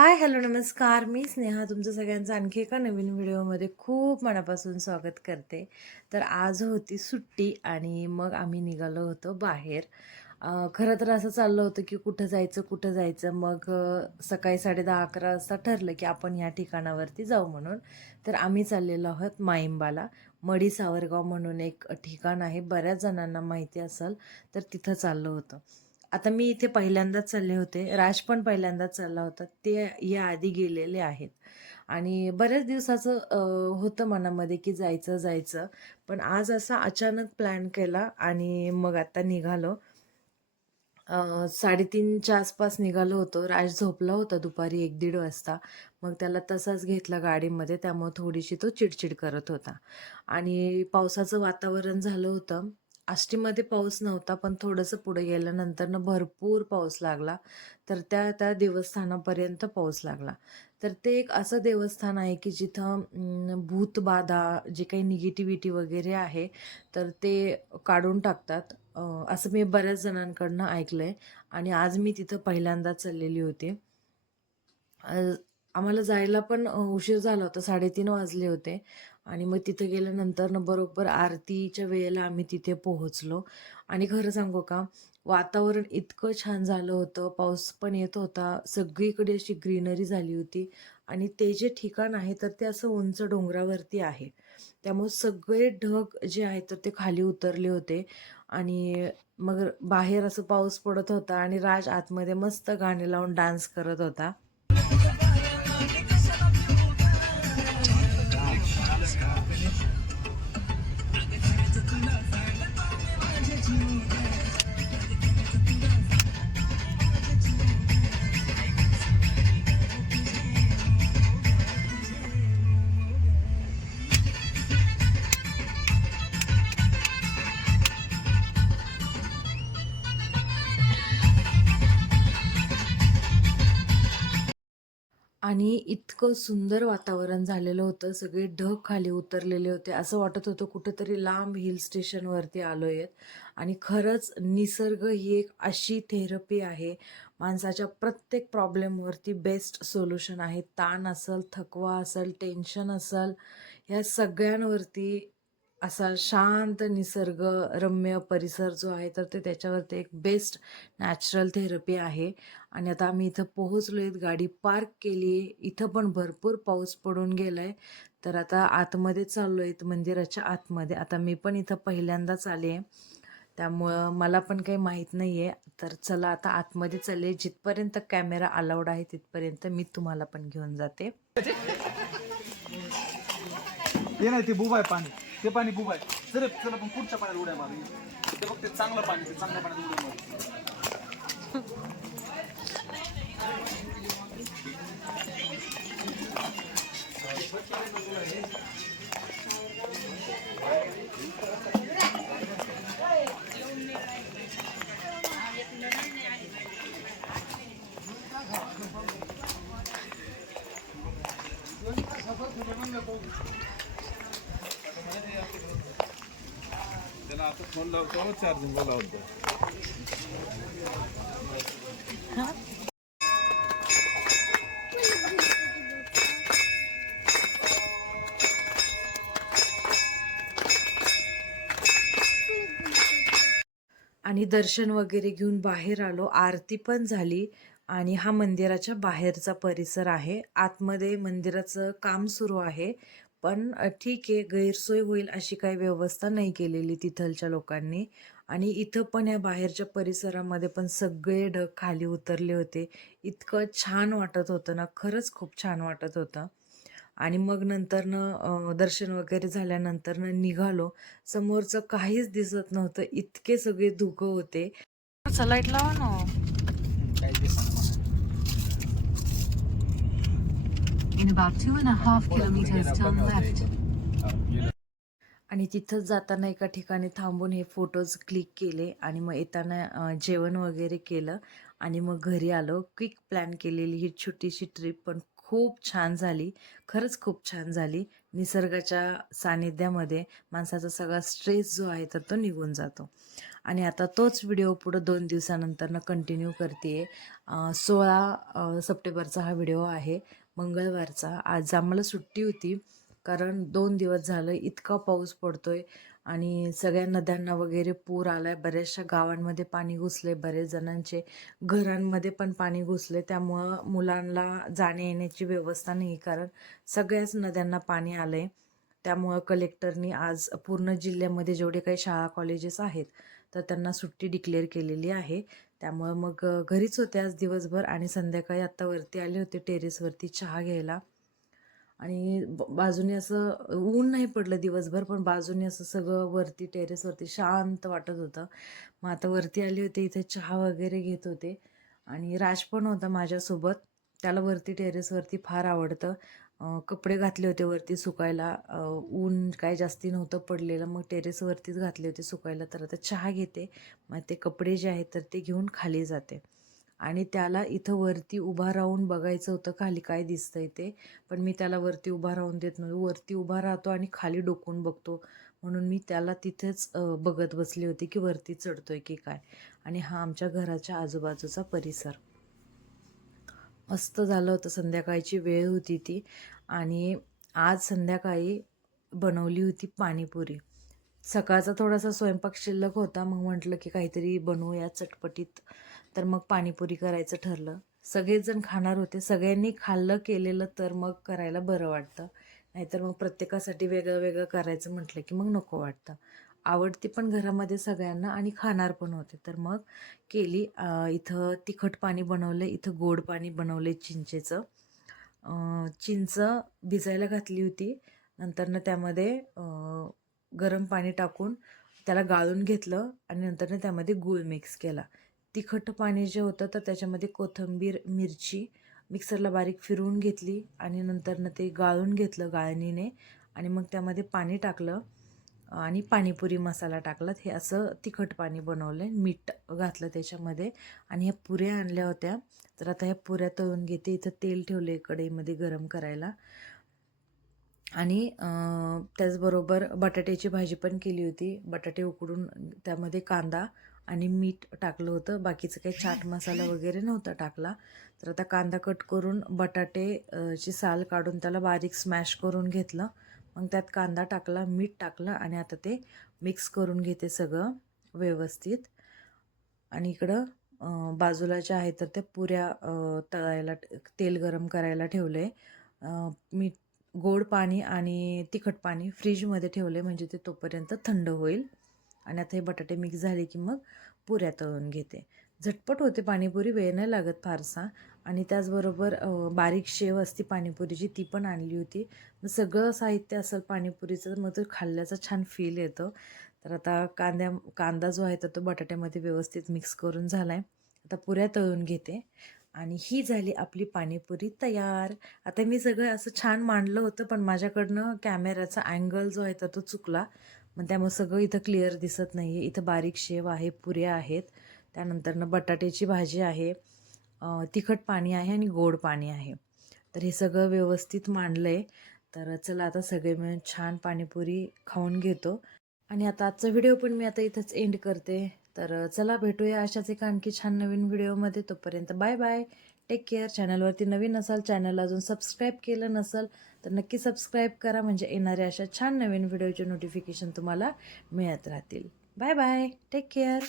Hi hello नमस्कार. मी स्नेहा तुमचं सगळ्यांचं आणखी एका नवीन व्हिडिओमध्ये खूप मनापासून स्वागत करते. तर आज होती सुट्टी आणि मग आम्ही निघालो होतो बाहेर. खरं तर असं चाललं होतं की कुठं जायचं कुठं जायचं. मग सकाळी साडे दहा अकरा वाजता ठरलं की आपण ह्या ठिकाणावरती जाऊ म्हणून. तर आम्ही चाललेलो आहोत माईंबाला मडी सावरगाव म्हणून एक ठिकाण आहे. बऱ्याच जणांना माहिती असेल तर तिथं चाललं होतं. आता मी इथे पहिल्यांदाच चालले होते. राज पण पहिल्यांदाच चालला होता. ते या आधी गेलेले आहेत. आणि बऱ्याच दिवसाचं होतं मनामध्ये की जायचं जायचं. पण आज असा अचानक प्लॅन केला आणि मग आता निघालो. साडेतीनच्या आसपास निघालो होतो. राज झोपला होता दुपारी एक दीड वाजता. मग त्याला तसाच घेतला गाडीमध्ये. त्यामुळं थोडीशी तो चिडचिड करत होता. आणि पावसाचं वातावरण झालं होतं. आष्टीमध्ये पाऊस नव्हता पण थोडंसं पुढे गेल्यानंतरनं भरपूर पाऊस लागला. तर त्या त्या देवस्थानापर्यंत पाऊस लागला. तर ते एक असं देवस्थान आहे की जिथं भूतबाधा जे काही निगेटिव्हिटी वगैरे आहे तर ते काढून टाकतात. असं मी बऱ्याच जणांकडनं ऐकलं आहे आणि आज मी तिथं पहिल्यांदा चाललेली होती. आम्हाला जायला पण उशीर झाला होता साडेतीन वाजले होते. आणि मग तिथे गेल्यानंतर बरोबर आरतीच्या वेळेला आम्ही तिथे पोहोचलो. आणि खरं सांगू का वातावरण इतकं छान झालं होतं पाऊस पण येत होता सगळीकडे अशी ग्रीनरी झाली होती. आणि ते जे ठिकाण आहे तर ते असं उंच डोंगरावरती आहे. त्यामुळे सगळे ढग जे आहेत तर ते खाली उतरले होते. आणि मग बाहेर असं पाऊस पडत होता आणि राज आतमध्ये मस्त गाणे लावून डान्स करत होता. आणि इतकं सुंदर वातावरण झालेलं होतं. सगळे ढग खाली उतरलेले होते. असं वाटत होतं कुठंतरी लांब हिल स्टेशनवरती आलो आहेत आणि खरंच निसर्ग ही एक अशी थेरपी आहे. माणसाच्या प्रत्येक प्रॉब्लेमवरती बेस्ट सोल्युशन आहे. ताण असेल थकवा असेल टेन्शन असेल ह्या सगळ्यांवरती असा शांत निसर्ग रम्य परिसर जो आहे तर ते त्याच्यावरती एक बेस्ट नॅचरल थेरपी आहे. आणि आता आम्ही इथं पोहोचलो आहेत गाडी पार्क केली आहे. इथं पण भरपूर पाऊस पडून गेला आहे तर आता आतमध्ये चाललो आहेत मंदिराच्या आतमध्ये. आता मी पण इथं पहिल्यांदाच आले आहे. त्यामुळं मला पण काही माहीत नाही आहे तर चला आता आतमध्ये चालले जिथपर्यंत कॅमेरा अलाउड आहे तिथपर्यंत मी तुम्हाला पण घेऊन जाते. ये नाही ती बुबा आहे पाणी. ते पाणी खूप आहे. सर चला पण पुढच्या पाण्यात उड्या मारू. ते बघ ते चांगलं पाणी ते चांगल्या पाण्यात उड्या मारू. फोन लावतो चार्जिंग लावतो आणि दर्शन वगैरे घेऊन बाहेर आलो. आरती पण झाली आणि हा मंदिराच्या बाहेरचा परिसर आहे. आतमध्ये मंदिराचं काम सुरू आहे. पण ठीक आहे गैरसोय होईल अशी काही व्यवस्था नाही केलेली तिथलच्या लोकांनी. आणि इथं पण या बाहेरच्या परिसरामध्ये पण सगळे ढग खाली उतरले होते. इतकं छान वाटत होतं ना खरंच खूप छान वाटत होतं. आणि मग नंतरनं दर्शन वगैरे झाल्यानंतरनं निघालो. समोरचं काहीच दिसत नव्हतं इतके सगळे धुकं होते. सलाईट लावा ना काय ते सांग मला. In about two and a half kilometers, turn left. आणि तिथंच जाताना एका ठिकाणी थांबून हे फोटोज क्लिक केले आणि मग येताना जेवण वगैरे केलं आणि मग घरी आलो. क्विक प्लॅन केलेली ही छोटीशी ट्रिप पण खूप छान झाली. खरंच खूप छान झाली. निसर्गाच्या सानिध्यामध्ये माणसाचा सगळा स्ट्रेस जो आहे तर तो निघून जातो. आणि आता तोच व्हिडिओ पुढं दोन दिवसानंतरनं कंटिन्यू करते आहे सोळा सप्टेंबरचा हा व्हिडिओ आहे. मंगळवारचा. आज आम्हाला सुट्टी होती कारण दोन दिवस झालं इतका पाऊस पडतोय आणि सगळ्या नद्यांना वगैरे पूर आला आहे बऱ्याचशा गावांमध्ये पाणी घुसले बरेच जणांचे घरांमध्ये पण पाणी घुसले त्यामुळं मुलांना जाण्या येण्याची व्यवस्था नाही कारण सगळ्याच नद्यांना पाणी आलं आहे त्यामुळं कलेक्टरनी आज पूर्ण जिल्ह्यामध्ये जेवढे काही शाळा कॉलेजेस आहेत तर त्यांना सुट्टी डिक्लेअर केलेली आहे. त्यामुळं मग घरीच होते आज दिवसभर आणि संध्याकाळी आत्ता वरती आले होते टेरेसवरती चहा घ्यायला. आणि ब- बाजूने असं ऊन नाही पडलं दिवसभर पण बाजूने असं सगळं वरती टेरेसवरती शांत वाटत होतं. मग आता वरती आले होते इथे चहा वगैरे घेत होते. आणि राज पण होता माझ्यासोबत. त्याला वरती टेरेसवरती फार आवडतं. कपडे घातले होते वरती सुकायला. ऊन काय जास्ती नव्हतं पडलेलं मग टेरेसवरतीच घातले होते सुकायला. तर आता चहा घेते. मग ते कपडे जे आहेत तर ते घेऊन खाली जाते. आणि त्याला इथं वरती उभा राहून बघायचं होतं खाली काय दिसतंय ते. पण मी त्याला वरती उभा राहून देत नव्हतो. वरती उभा राहतो आणि खाली डोकून बघतो. म्हणून मी त्याला तिथेच बघत बसली होती की वरती चढतोय की काय. आणि हा आमच्या घराच्या आजूबाजूचा परिसर. मस्त झालं होतं. संध्याकाळची वेळ होती ती. आणि आज संध्याकाळी बनवली होती पाणीपुरी. सकाळचा थोडासा स्वयंपाक शिल्लक होता. मग म्हटलं की काहीतरी बनवूया चटपटीत. तर मग पाणीपुरी करायचं ठरलं. सगळेजण खाणार होते. सगळ्यांनी खाल्लं केलेलं तर मग करायला बरं वाटतं. नाहीतर मग प्रत्येकासाठी वेगळं वेगळं करायचं म्हटलं की मग नको वाटतं. आवडती पण घरामध्ये सगळ्यांना आणि खाणार पण होते. तर मग केली इथं तिखट पाणी बनवलं इथं गोड पाणी बनवलं चिंचेचं. चिंच भिजायला घातली होती. नंतरनं त्यामध्ये गरम पाणी टाकून त्याला गाळून घेतलं आणि नंतरनं त्यामध्ये गूळ मिक्स केला. तिखट पाणी जे होतं तर त्याच्यामध्ये कोथिंबीर मिरची मिक्सरला बारीक फिरवून घेतली आणि नंतरनं ते गाळून घेतलं गाळणीने आणि मग त्यामध्ये पाणी टाकलं. आणि पाणीपुरी मसाला टाकला हे असं तिखट पाणी बनवलं आहे मीठ घातलं त्याच्यामध्ये. आणि ह्या पुऱ्या आणल्या होत्या. तर आता ह्या पुऱ्या तळून घेते. इथं तेल ठेवले कढईमध्ये गरम करायला. आणि त्याचबरोबर बटाट्याची भाजी पण केली होती. बटाटे उकडून त्यामध्ये कांदा आणि मीठ टाकलं होतं. बाकीचं काही चाट मसाला वगैरे नव्हता टाकला. तर आता कांदा कट करून बटाटेची साल काढून त्याला बारीक स्मॅश करून घेतलं. मग त्यात कांदा टाकला मीठ टाकलं आणि आता ते मिक्स करून घेते सगळं व्यवस्थित. आणि इकडं बाजूला ज्या आहे तर त्या पुऱ्या तळायला तेल गरम करायला ठेवलं आहे मीठ गोड पाणी आणि तिखट पाणी फ्रीजमध्ये ठेवले म्हणजे ते तोपर्यंत थंड होईल. आणि आता हे बटाटे मिक्स झाले की मग पुऱ्या तळून घेते. झटपट होते पाणीपुरी वेळ नाही लागत फारसा. आणि त्याचबरोबर बारीक शेव असते पाणीपुरीची ती पण आणली होती. मग सगळं साहित्य असेल पाणीपुरीचं मग तो खाल्ल्याचा छान फील येतो. तर आता कांद्या कांदा जो आहे तर तो बटाट्यामध्ये व्यवस्थित मिक्स करून झाला आहे आता पुऱ्या तळून घेते. आणि ही झाली आपली पाणीपुरी तयार. आता मी सगळं असं छान मांडलं होतं पण माझ्याकडनं कॅमेऱ्याचा अँगल जो आहे तर तो चुकला. मग त्यामुळे सगळं इथं क्लिअर दिसत नाही आहे इथं बारीक शेव आहे पुऱ्या आहेत. त्यानंतरनं बटाट्याची भाजी आहे. तिखट पाणी आहे आणि गोड पाणी आहे. तर हे सगळं व्यवस्थित मांडलं आहे तर चला आता सगळे मिळून छान पाणीपुरी खाऊन घेतो. आणि आता आजचा व्हिडिओ पण मी आता इथंच एंड करते. तर चला भेटूया अशाच एका आणखी छान नवीन व्हिडिओमध्ये. तोपर्यंत बाय बाय. टेक केअर चॅनलवरती नवीन असाल चॅनल अजून सबस्क्राईब केलं नसेल तर नक्की सबस्क्राईब करा. म्हणजे येणाऱ्या अशा छान नवीन व्हिडिओचे नोटिफिकेशन तुम्हाला मिळत राहतील. Bye bye. Take care